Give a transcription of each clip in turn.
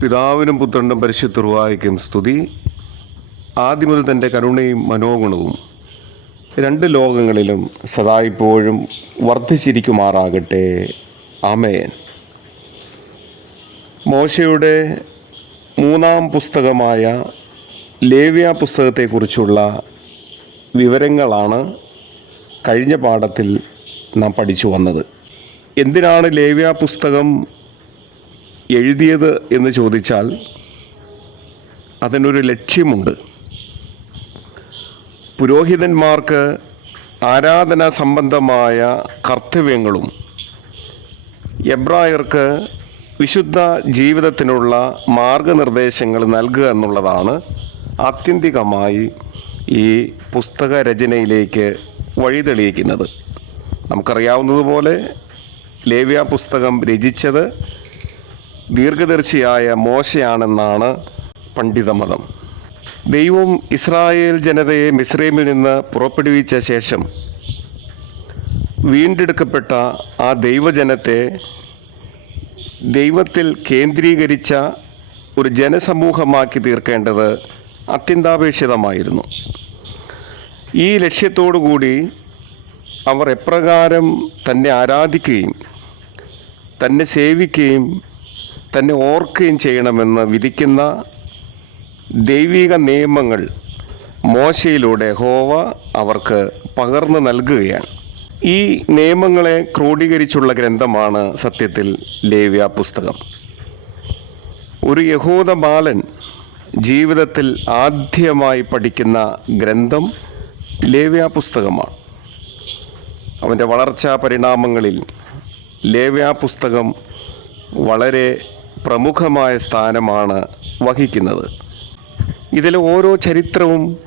പിതാവിനും പുത്രനും പരിശുദ്ധർവായിക്കും സ്തുതി. ആദ്യം മുതൽ തന്റെ കരുണയും മനോഗുണവും രണ്ട് ലോകങ്ങളിലും സദായിപ്പോഴും വർദ്ധിച്ചിരിക്കുമാറാകട്ടെ. ആമേൻ. മോശയുടെ മൂന്നാം പുസ്തകമായ ലേവ്യ പുസ്തകത്തെക്കുറിച്ചുള്ള വിവരങ്ങളാണ് കഴിഞ്ഞ പാഠത്തിൽ നാം പഠിച്ചു വന്നത്. എന്തിനാണ് ലേവ്യ പുസ്തകം എഴുതിയത് എന്ന് ചോദിച്ചാൽ അതിനൊരു ലക്ഷ്യമുണ്ട്. പുരോഹിതന്മാർക്ക് ആരാധന സംബന്ധമായ കർത്തവ്യങ്ങളും എബ്രായർക്ക് വിശുദ്ധ ജീവിതത്തിനുള്ള മാർഗനിർദ്ദേശങ്ങൾ നൽകുക എന്നുള്ളതാണ് ആത്യന്തികമായി ഈ പുസ്തക രചനയിലേക്ക് വഴിതെളിയിക്കുന്നത്. നമുക്കറിയാവുന്നതുപോലെ ലേവ്യ പുസ്തകം രചിച്ചത് ദീർഘദർശിയായ മോശയാണെന്നാണ് പണ്ഡിതമതം. ദൈവം ഇസ്രായേൽ ജനതയെ മിസ്രൈമിൽ നിന്ന് പുറപ്പെടുവിച്ച ശേഷം വീണ്ടെടുക്കപ്പെട്ട ആ ദൈവജനത്തെ ദൈവത്തിൽ കേന്ദ്രീകരിച്ച ഒരു ജനസമൂഹമാക്കി തീർക്കേണ്ടത് അത്യന്താപേക്ഷിതമായിരുന്നു. ഈ ലക്ഷ്യത്തോടു കൂടി അവർ എപ്രകാരം തന്നെ ആരാധിക്കുകയും തന്നെ സേവിക്കുകയും തന്നെ ഓർക്കുകയും ചെയ്യണമെന്ന് വിധിക്കുന്ന ദൈവിക നിയമങ്ങൾ മോശയിലൂടെ ഹോവ അവർക്ക് പകർന്നു നൽകുകയാണ്. ഈ നിയമങ്ങളെ ക്രോഡീകരിച്ചുള്ള ഗ്രന്ഥമാണ് സത്യത്തിൽ ലേവ്യ പുസ്തകം. ഒരു യഹൂദ ബാലൻ ജീവിതത്തിൽ ആദ്യമായി പഠിക്കുന്ന ഗ്രന്ഥം ലേവ്യ പുസ്തകമാണ്. അവന്റെ വളർച്ചാ പരിണാമങ്ങളിൽ ലേവ്യ പുസ്തകം വളരെ പ്രമുഖമായ സ്ഥാനമാണ് വഹിക്കുന്നത്. ഇതിലെ ഓരോ ചരിത്രവും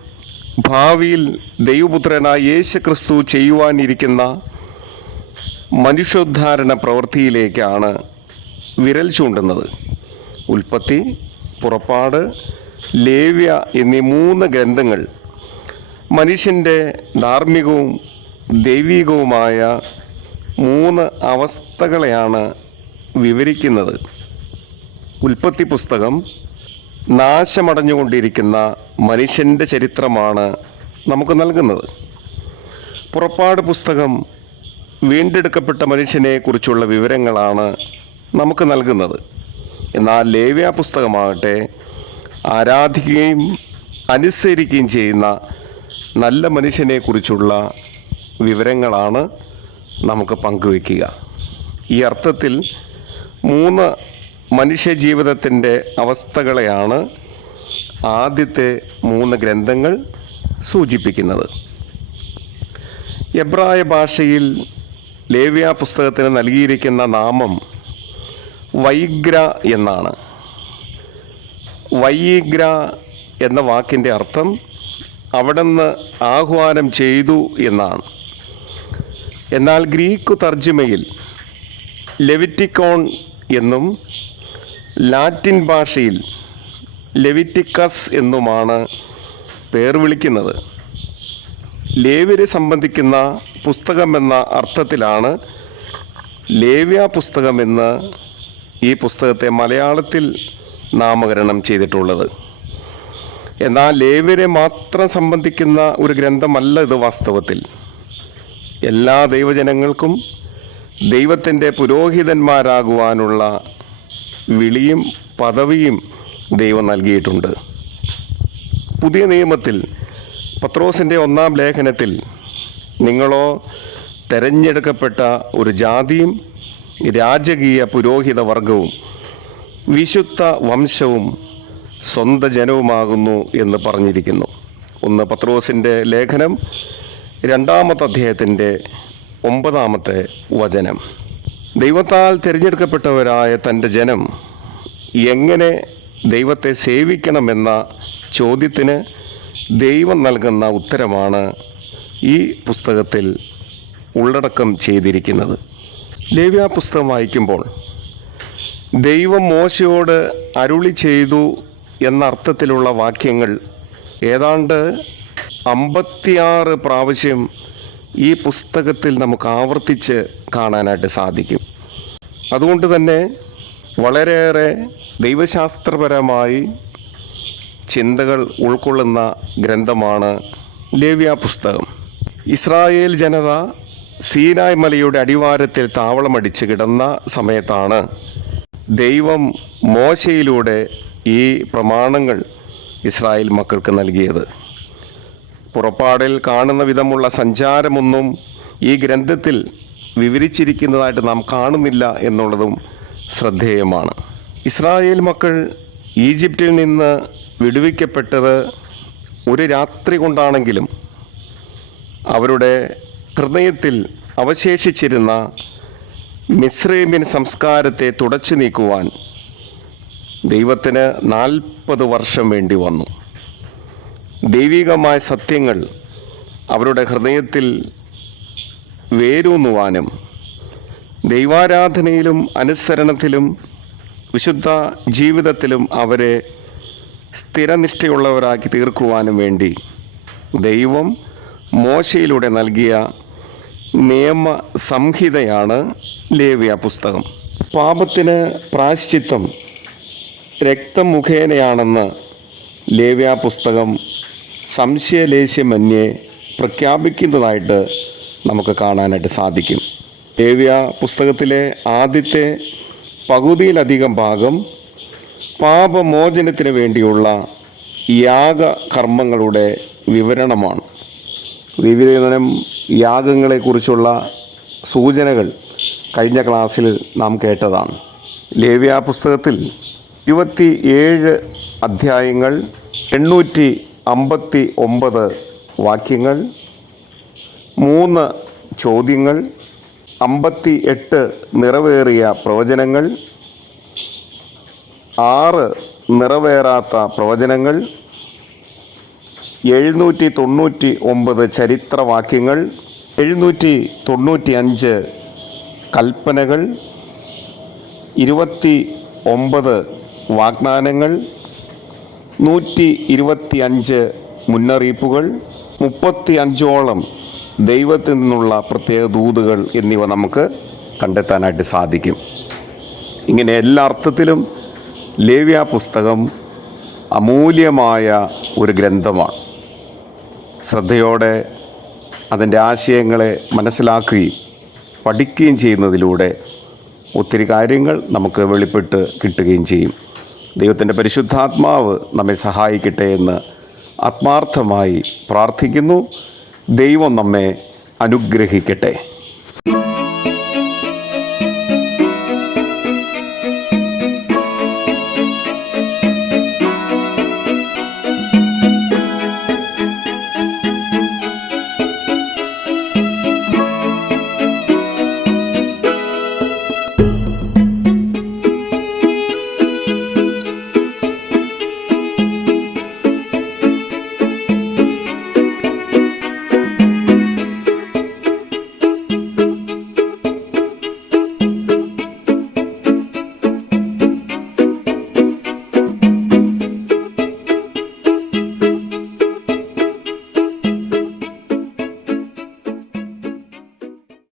ഭാവിയിൽ ദൈവപുത്രനായ യേശു ക്രിസ്തു ചെയ്യുവാനിരിക്കുന്ന മനുഷ്യോദ്ധാരണ പ്രവൃത്തിയിലേക്കാണ് വിരൽ ചൂണ്ടുന്നത്. ഉൽപ്പത്തി പുറപ്പാട് ലേവ്യ എന്നീ മൂന്ന് ഗ്രന്ഥങ്ങൾ മനുഷ്യന്റെ ധാർമ്മികവും ദൈവികവുമായ മൂന്ന് അവസ്ഥകളെയാണ് വിവരിക്കുന്നത്. ഉൽപ്പത്തി പുസ്തകം നാശമടഞ്ഞുകൊണ്ടിരിക്കുന്ന മനുഷ്യന്റെ ചരിത്രമാണ് നമുക്ക് നൽകുന്നത്. പുറപ്പാട് പുസ്തകം വീണ്ടെടുക്കപ്പെട്ട മനുഷ്യനെ കുറിച്ചുള്ള വിവരങ്ങളാണ് നമുക്ക് നൽകുന്നത്. എന്നാൽ ലേവ്യ പുസ്തകമാകട്ടെ ആരാധിക്കുകയും അനുസരിക്കുകയും ചെയ്യുന്ന നല്ല മനുഷ്യനെ കുറിച്ചുള്ള വിവരങ്ങളാണ് നമുക്ക് പങ്കുവയ്ക്കുക. ഈ അർത്ഥത്തിൽ മൂന്ന് മനുഷ്യ ജീവിതത്തിന്റെ അവസ്ഥകളെയാണ് ആദ്യത്തെ മൂന്ന് ഗ്രന്ഥങ്ങൾ സൂചിപ്പിക്കുന്നത്. എബ്രായ ഭാഷയിൽ ലേവ്യ പുസ്തകത്തിന് നൽകിയിരിക്കുന്ന നാമം വൈഗ്ര എന്നാണ്. വൈഗ്ര എന്ന വാക്കിന്റെ അർത്ഥം അവിടുന്ന് ആഹ്വാനം ചെയ്തു എന്നാണ്. എന്നാൽ ഗ്രീക്ക് തർജിമയിൽ ലെവിറ്റിക്കോൺ എന്നും ലാറ്റിൻ ഭാഷയിൽ ലെവിറ്റിക്കസ് എന്നുമാണ് പേർ വിളിക്കുന്നത്. ലേവ്യരെ സംബന്ധിക്കുന്ന പുസ്തകമെന്ന അർത്ഥത്തിലാണ് ലേവ്യ പുസ്തകമെന്ന് ഈ പുസ്തകത്തെ മലയാളത്തിൽ നാമകരണം ചെയ്തിട്ടുള്ളത്. എന്നാൽ ലേവ്യരെ മാത്രം സംബന്ധിക്കുന്ന ഒരു ഗ്രന്ഥമല്ല ഇത് വാസ്തവത്തിൽ. എല്ലാ ദൈവജനങ്ങൾക്കും ദൈവത്തിന്റെ പുരോഹിതന്മാരാകുവാനുള്ള വിളിയും പദവിയും ദൈവം നൽകിയിട്ടുണ്ട്. പുതിയ നിയമത്തിൽ പത്രോസിന്റെ ഒന്നാം ലേഖനത്തിൽ നിങ്ങളോ തെരഞ്ഞെടുക്കപ്പെട്ട ഒരു ജാതിയും രാജകീയ പുരോഹിത വർഗവും വിശുദ്ധ വംശവും സ്വന്ത ജനവുമാകുന്നു എന്ന് പറഞ്ഞിരിക്കുന്നു. ഒന്ന് പത്രോസിന്റെ ലേഖനം രണ്ടാമത്തെ അധ്യായത്തിന്റെ ഒമ്പതാമത്തെ വചനം. ദൈവത്താൽ തിരഞ്ഞെടുക്കപ്പെട്ടവരായ തന്റെ ജനം എങ്ങനെ ദൈവത്തെ സേവിക്കണമെന്ന ചോദ്യത്തിന് ദൈവം നൽകുന്ന ഉത്തരമാണ് ഈ പുസ്തകത്തിൽ ഉള്ളടക്കം ചെയ്തിരിക്കുന്നത്. ലേവ്യ പുസ്തകം വായിക്കുമ്പോൾ ദൈവം മോശയോട് അരുളി ചെയ്തു എന്ന അർത്ഥത്തിലുള്ള വാക്യങ്ങൾ ഏതാണ്ട് അമ്പത്തിയാറ് പ്രാവശ്യം ഈ പുസ്തകത്തിൽ നമുക്ക് ആവർത്തിച്ച് കാണാനായിട്ട് സാധിക്കും. അതുകൊണ്ട് തന്നെ വളരെയേറെ ദൈവശാസ്ത്രപരമായി ചിന്തകൾ ഉൾക്കൊള്ളുന്ന ഗ്രന്ഥമാണ് ലേവ്യ പുസ്തകം. ഇസ്രായേൽ ജനത സീനായ് മലയുടെ അടിവാരത്തിൽ താവളമടിച്ച് കിടന്ന സമയത്താണ് ദൈവം മോശയിലൂടെ ഈ പ്രമാണങ്ങൾ ഇസ്രായേൽ മക്കൾക്ക് നൽകിയത്. പുറപ്പാടിൽ കാണുന്ന വിധമുള്ള സഞ്ചാരമൊന്നും ഈ ഗ്രന്ഥത്തിൽ വിവരിച്ചിരിക്കുന്നതായിട്ട് നാം കാണുന്നില്ല എന്നുള്ളതും ശ്രദ്ധേയമാണ്. ഇസ്രായേൽ മക്കൾ ഈജിപ്തിൽ നിന്ന് വിടുവിക്കപ്പെട്ടത് ഒരു രാത്രി കൊണ്ടാണെങ്കിലും അവരുടെ ഹൃദയത്തിൽ അവശേഷിച്ചിരുന്ന മിശ്രീമിൻ സംസ്കാരത്തെ തുടച്ചു നീക്കുവാൻ ദൈവത്തിന് നാൽപ്പത് വർഷം വേണ്ടി വന്നു. ദൈവികമായ സത്യങ്ങൾ അവരുടെ ഹൃദയത്തിൽ വേരൂന്നുവാനും ദൈവാരാധനയിലും അനുസരണത്തിലും വിശുദ്ധ ജീവിതത്തിലും അവരെ സ്ഥിരനിഷ്ഠയുള്ളവരാക്കി തീർക്കുവാനും വേണ്ടി ദൈവം മോശയിലൂടെ നൽകിയ നിയമ സംഹിതയാണ് ലേവ്യ പുസ്തകം. പാപത്തിന് പ്രാശ്ചിത്തം രക്തം മുഖേനയാണെന്ന് ലേവ്യ പുസ്തകം സംശയലേശ്യമന്യേ പ്രഖ്യാപിക്കുന്നതായിട്ട് നമുക്ക് കാണാനായിട്ട് സാധിക്കും. ഏവ്യ പുസ്തകത്തിലെ ആദ്യത്തെ പകുതിയിലധികം ഭാഗം പാപമോചനത്തിന് വേണ്ടിയുള്ള യാഗ കർമ്മങ്ങളുടെ വിവരണമാണ്. വിവിധതരം യാഗങ്ങളെക്കുറിച്ചുള്ള സൂചനകൾ കഴിഞ്ഞ ക്ലാസ്സിൽ നാം കേട്ടതാണ്. ലേവ്യ പുസ്തകത്തിൽ ഇരുപത്തി ഏഴ് അധ്യായങ്ങൾ എണ്ണൂറ്റി അമ്പത്തി ഒമ്പത് വാക്യങ്ങൾ മൂന്ന് ചോദ്യങ്ങൾ അമ്പത്തി എട്ട് നിറവേറിയ പ്രവചനങ്ങൾ ആറ് നിറവേറാത്ത പ്രവചനങ്ങൾ എഴുന്നൂറ്റി തൊണ്ണൂറ്റി ഒമ്പത് ചരിത്രവാക്യങ്ങൾ എഴുന്നൂറ്റി തൊണ്ണൂറ്റി അഞ്ച് കൽപ്പനകൾ ഇരുപത്തി ഒമ്പത് വാഗ്ദാനങ്ങൾ നൂറ്റി ഇരുപത്തി അഞ്ച് മുന്നറിയിപ്പുകൾ മുപ്പത്തി അഞ്ചോളം ദൈവത്തിൽ നിന്നുള്ള പ്രത്യേക ദൂതുകൾ എന്നിവ നമുക്ക് കണ്ടെത്താനായിട്ട് സാധിക്കും. ഇങ്ങനെ എല്ലാ അർത്ഥത്തിലും ലേവ്യ പുസ്തകം അമൂല്യമായ ഒരു ഗ്രന്ഥമാണ്. ശ്രദ്ധയോടെ അതിന്റെ ആശയങ്ങളെ മനസ്സിലാക്കുകയും പഠിക്കുകയും ചെയ്യുന്നതിലൂടെ ഒത്തിരി കാര്യങ്ങൾ നമുക്ക് വെളിപ്പെട്ട് കിട്ടുകയും ചെയ്യും. ദൈവത്തിന്റെ പരിശുദ്ധാത്മാവ് നമ്മെ സഹായിക്കട്ടെ എന്ന് ആത്മാർത്ഥമായി പ്രാർത്ഥിക്കുന്നു. ദൈവം നമ്മെ അനുഗ്രഹിക്കട്ടെ.